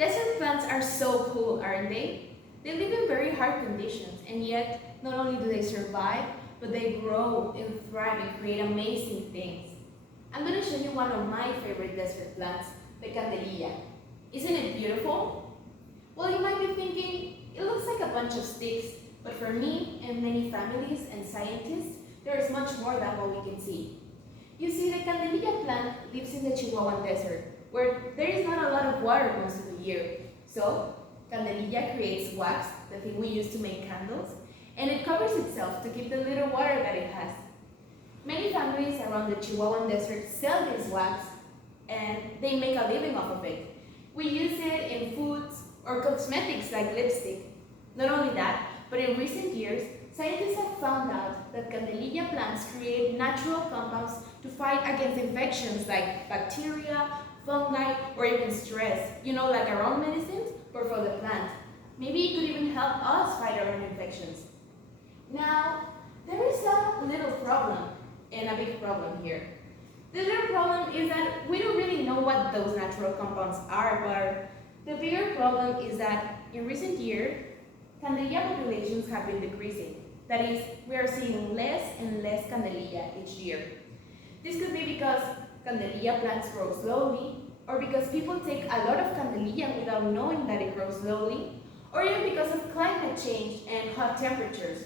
Desert plants are so cool, aren't they? They live in very hard conditions, and yet not only do they survive, but they grow and thrive and create amazing things. I'm going to show you one of my favorite desert plants, the Candelilla. Isn't it beautiful? Well, you might be thinking, it looks like a bunch of sticks, but for me and many families and scientists, there is much more than what we can see. You see, the Candelilla plant lives in the Chihuahuan desert, where there is not a lot of water most of the year. So, Candelilla creates wax, the thing we use to make candles, and it covers itself to keep the little water that it has. Many families around the Chihuahuan desert sell this wax, and they make a living off of it. We use it in foods or cosmetics like lipstick. Not only that, but in recent years, scientists have found out that Candelilla plants create natural compounds to fight against infections like bacteria, fungi, or even stress. You know, like our own medicines, but for the plant. Maybe it could even help us fight our own infections. Now, there is a little problem, and a big problem here. The little problem is that we don't really know what those natural compounds are, but the bigger problem is that in recent years, Candelilla populations have been decreasing. That is, we are seeing less and less Candelilla each year. This could be because Candelilla plants grow slowly, or because people take a lot of Candelilla without knowing that it grows slowly, or even because of climate change and hot temperatures.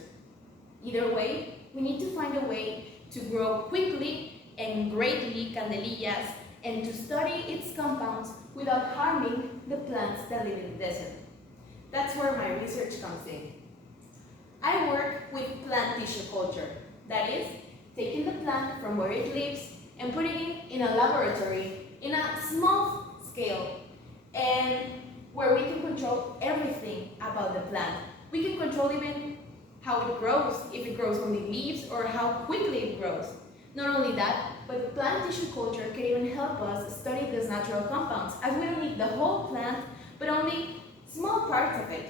Either way, we need to find a way to grow quickly and greatly Candelillas and to study its compounds without harming the plants that live in the desert. That's where my research comes in. I work with plant tissue culture, that is, taking the plant from where it lives and putting it in a laboratory in a small scale, and where we can control everything about the plant. We can control even how it grows, if it grows only leaves, or how quickly it grows. Not only that, but plant tissue culture can even help us study these natural compounds, as we don't need the whole plant, but only small parts of it.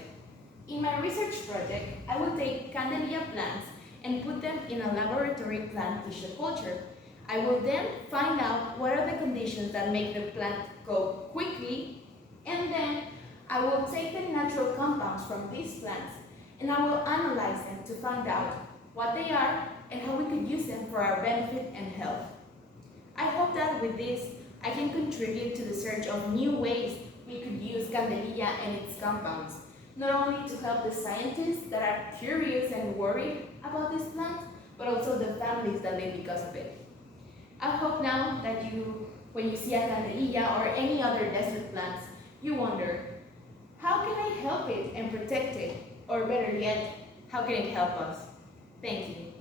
In my research project, I will take Candelilla plants and put them in a laboratory plant tissue culture. I will then find out what are the conditions that make the plant grow quickly, and then I will take the natural compounds from these plants and I will analyze them to find out what they are and how we could use them for our benefit and health. I hope that with this, I can contribute to the search of new ways we could use Candelilla and its compounds, not only to help the scientists that are curious and worried about this plant, but also the families that live because of it. I hope now that when you see a Candelilla or any other desert plants, you wonder, how can I help it and protect it? Or better yet, how can it help us? Thank you.